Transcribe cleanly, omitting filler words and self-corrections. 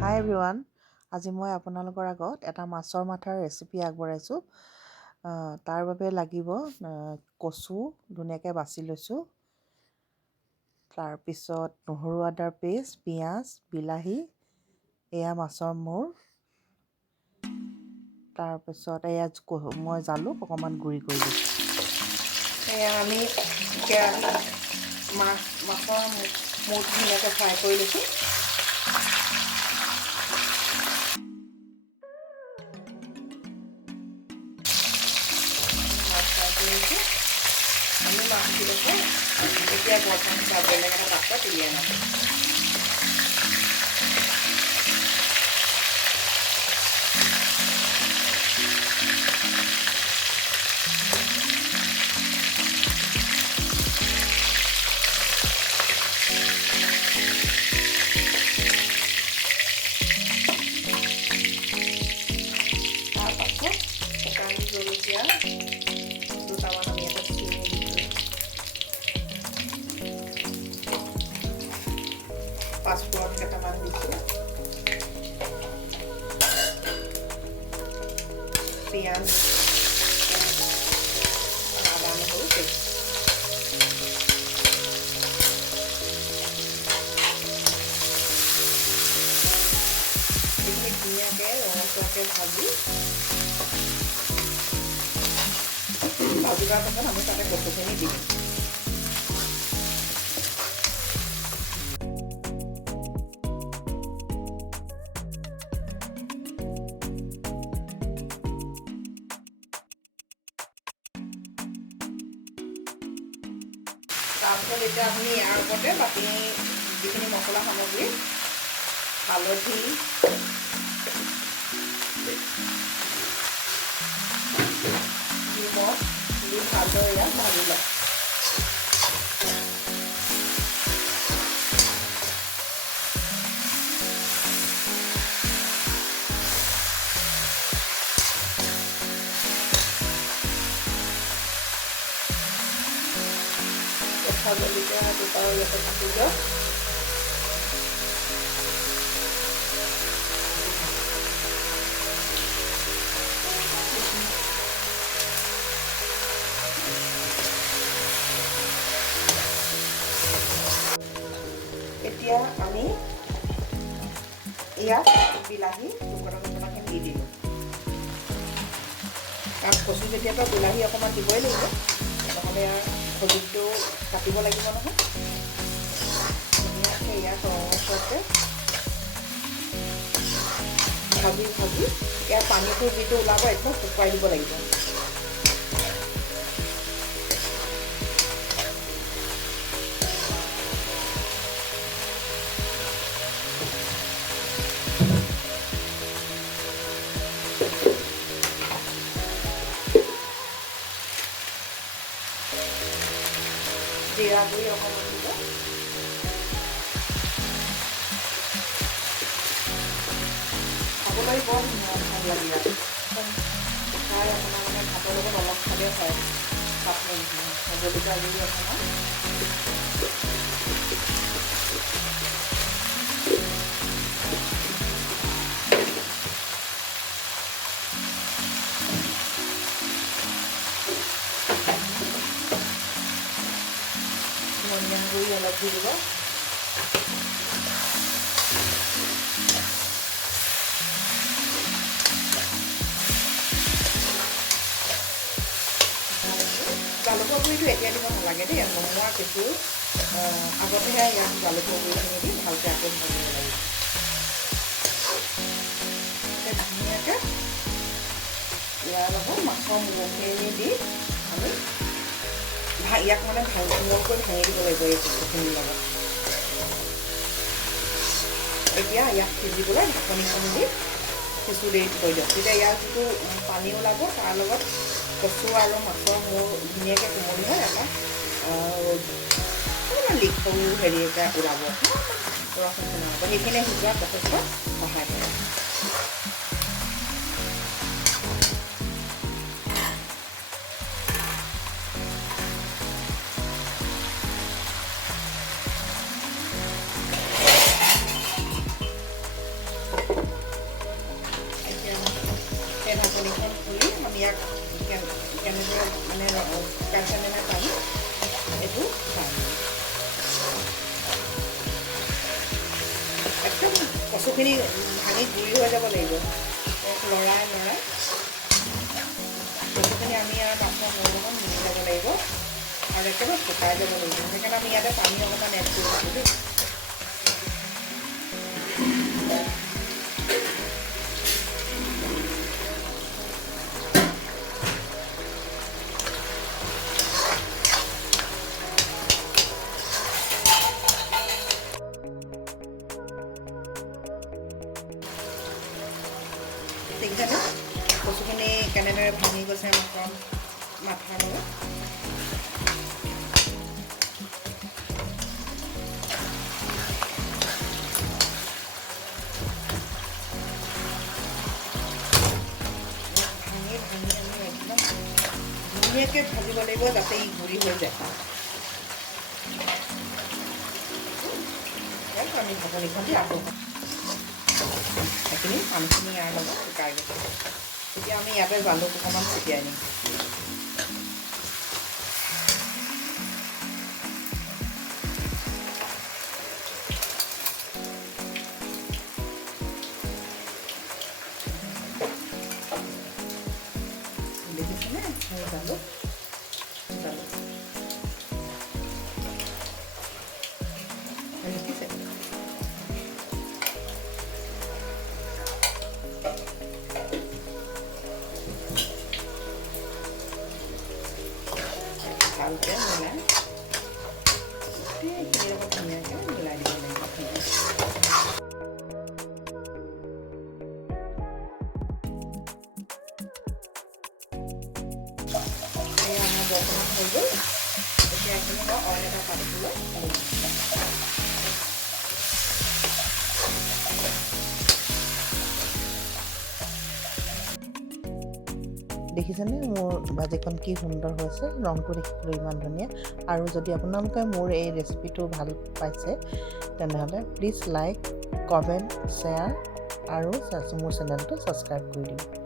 হাই everyone, আজি মই আপোনালোকৰ আগত এটা মাছৰ মাথাৰ ৰেচিপি আগবঢ়াইছোঁ। তাৰ বাবে লাগিব কচু ধুনীয়াকৈ বাছি লৈছোঁ, তাৰপিছত নহৰু আদাৰ পেষ্ট, পিঁয়াজ, বিলাহী, এয়া মাছৰ মূৰ, তাৰপিছত এয়া মই জালুক অকণমান গুড়ি কৰি দিছোঁ। এয়া আমি মাছৰ মূৰটো ধুনীয়াকৈ ফ্ৰাই কৰি লৈছোঁ। আমি মাছবিলাকো এতিয়া বৰ্তমান বেলেগ এটা পাত্ৰত উলিয়াই লওঁ। তাৰপাছত শুকান জলকীয়া দুটামান আমি এটা ছিঙি দিছোঁ, পাঁচফোৰণ কেইটামান দিছোঁ, পিঁয়াজ, আদা নহৰু পেষ্ট, এইখিনি ধুনীয়াকৈ ৰঙচুৱাকৈ ভাজিবাৰ পাছত আমি তাতে কচুখিনি দিম। তাৰপিছত এতিয়া আপুনি ইয়াৰ ওপৰতে বাকী যিখিনি মছলা সামগ্ৰী, হালধি, নিমখ দি ভালদৰে ইয়াত ভাজি লওঁ। কেঁচা জলকীয়া দুটাও ইয়াতে কাটি দিয়ক। এতিয়া আমি ইয়াত বিলাহী টুকুৰাখিনি দি দিলোঁ, কাৰণ কচু যেতিয়াৰ বিলাহী অকণমান দিবই লাগিব, নহ'লে খজুতিটো কাটিব লাগিব নহয়। ধুনীয়াকৈ ইয়াত ওচৰতে ভাজি ইয়াৰ পানীটো যিটো ওলাব একদম শুকুৱাই দিব লাগিব। জিৰা গুড়ি অকণমান দিব, খাবলৈ বৰ ভাল লাগে আৰু খাই আপোনাৰ মানে ভাতৰ লগত অলপ খালেও খায় খাবলৈ জলকীয়া গুড়ি অকণমান, ধনিয়া গুড়ি অলপ দি দিব, জালুকৰ গুড়িটো এতিয়া দিব নালাগে দেই, নমোৱাৰ কিছু আগতেহে ইয়াত জালুকৰ গুড়িখিনি দি ভালকৈ আকৌ ভাজিব লাগিব। ধুনীয়াকৈ ইয়াৰ লগত মাছৰ মূৰখিনি দি আমি ইয়াক মানে ধুনীয়াকৈ ভাঙি দিব লাগিব এই কচুখিনিৰ লগত। এতিয়া ইয়াক সিজিবলৈ ঢাকনিখন দি কিছু দেৰি থৈ দিয়ক। তেতিয়া ইয়াৰ যিটো পানী ওলাব তাৰ লগত কচু আৰু মাছৰ মূৰ ধুনীয়াকৈ কোমলি হয় এটা লিক সৰু হেৰি এটা ওলাব, ৰস নিচিনা হ'ব, সেইখিনি সিজোৱাত যথেষ্ট সহায় কৰে। কচুখিনি ভাঙি গুৰি হৈ যাব লাগিব লৰাই কচুখিনি আমি আৰু মাছৰ মূৰ লগত মিলি যাব লাগিব আৰু একেবাৰে শুকাই যাব লাগিব সেইকাৰণে আমি ইয়াতে পানী অলপমান এড কৰি দিছোঁ দেই দেখিছেনে কচুখিনি কেনেদৰে ভাঙি গৈছে মাথাৰ লগত ভাঙি আমি একদম ধুনীয়াকৈ ভাজিব লাগিব যাতে ই গুৰি হৈ যায় আমি ভাজনিখন দি আকৌ সেইখিনি পানীখিনি ইয়াৰ লগত শুকাই গৈছে এতিয়া আমি ইয়াতে জালুক অকণমান ছটিয়াই দিম দেখিছেনে জালুক দেখিছে ভালকৈ মিলাই গোটেইখিনিৰ লগত ধুনীয়াকৈ মিলাই দিব লাগিব আমাৰ বৰ্তমান হৈ গ'ল এতিয়া এইখিনি মই অইল এটা পাতিবলৈ দেখিছেনে মোৰ ভাজিখন কি সুন্দৰ হৈছে ৰংটো দেখিবলৈ ইমান ধুনীয়া আৰু যদি আপোনালোকে মোৰ এই ৰেচিপিটো ভাল পাইছে তেনেহ'লে প্লিজ লাইক কমেণ্ট শ্বেয়াৰ আৰু মোৰ চেনেলটো ছাবস্ক্ৰাইব কৰি দিম